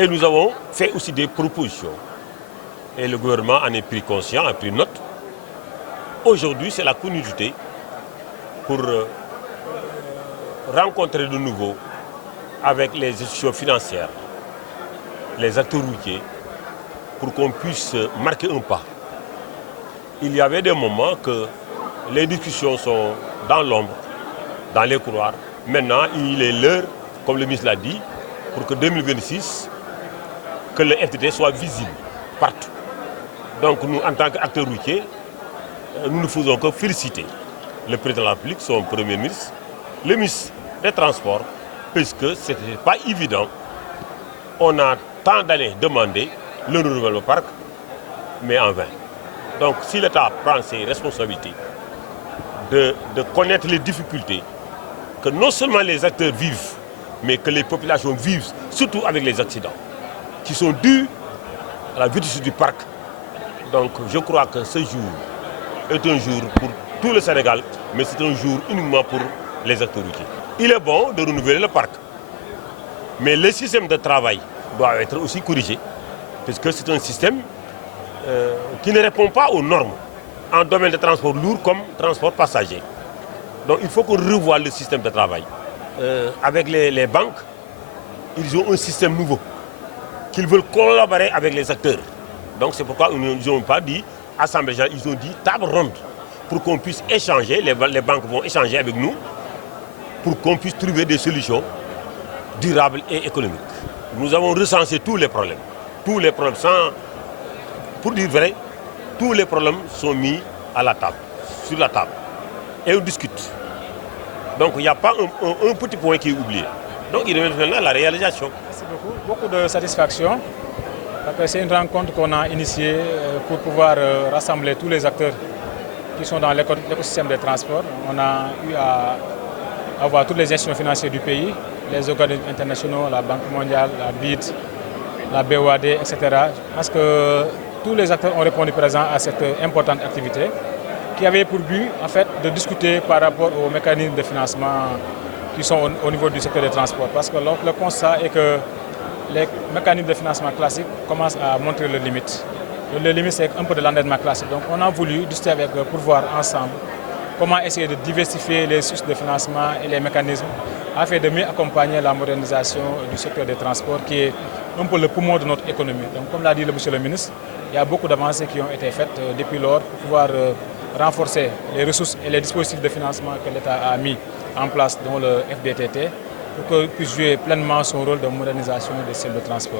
Et nous avons fait aussi des propositions. Et le gouvernement en est pris conscient, a pris note. Aujourd'hui, c'est la conduite pour rencontrer de nouveau avec les institutions financières, les acteurs routiers, pour qu'on puisse marquer un pas. Il y avait des moments que les discussions sont dans l'ombre, dans les couloirs. Maintenant, il est l'heure, comme le ministre l'a dit, pour que 2026, que le FDT soit visible partout. Donc nous, en tant qu'acteurs routiers, nous ne faisons que féliciter le président de la République, son premier ministre, le ministre des Transports, puisque ce n'était pas évident. On a tant d'années demandé le renouvellement du parc, mais en vain. Donc si l'État prend ses responsabilités de connaître les difficultés que non seulement les acteurs vivent, mais que les populations vivent, surtout avec les accidents, qui sont dus à la vétusté du parc. Donc je crois que ce jour est un jour pour tout le Sénégal, mais c'est un jour uniquement pour les acteurs routiers. Il est bon de renouveler le parc, mais le système de travail doit être aussi corrigé, puisque c'est un système qui ne répond pas aux normes en domaine de transport lourd comme transport passager. Donc il faut qu'on revoie le système de travail. Avec les banques, ils ont un système nouveau, qu'ils veulent collaborer avec les acteurs. Donc c'est pourquoi ils n'ont pas dit assemblée générale, ils ont dit table ronde, pour qu'on puisse échanger, les banques vont échanger avec nous, pour qu'on puisse trouver des solutions durables et économiques. Nous avons recensé tous les problèmes, pour dire vrai, tous les problèmes sont mis à la table, sur la table, et on discute. Donc il n'y a pas un petit point qui est oublié. Donc il revient maintenant à la réalisation. Merci beaucoup. Beaucoup de satisfaction. C'est une rencontre qu'on a initiée pour pouvoir rassembler tous les acteurs qui sont dans l'écosystème des transports. On a eu à avoir toutes les institutions financières du pays, les organismes internationaux, la Banque mondiale, la BID, la BOAD, etc. Parce que tous les acteurs ont répondu présent à cette importante activité qui avait pour but en fait, de discuter par rapport aux mécanismes de financement qui sont au niveau du secteur des transports. Parce que le constat est que les mécanismes de financement classiques commencent à montrer leurs limites. Les limites, c'est un peu de l'endettement classique. Donc on a voulu discuter avec eux pour voir ensemble comment essayer de diversifier les sources de financement et les mécanismes afin de mieux accompagner la modernisation du secteur des transports qui est un peu le poumon de notre économie. Donc comme l'a dit monsieur le ministre, il y a beaucoup d'avancées qui ont été faites depuis lors pour pouvoir renforcer les ressources et les dispositifs de financement que l'État a mis en place, dont le FDTT, pour qu'il puisse jouer pleinement son rôle de modernisation des systèmes de transport.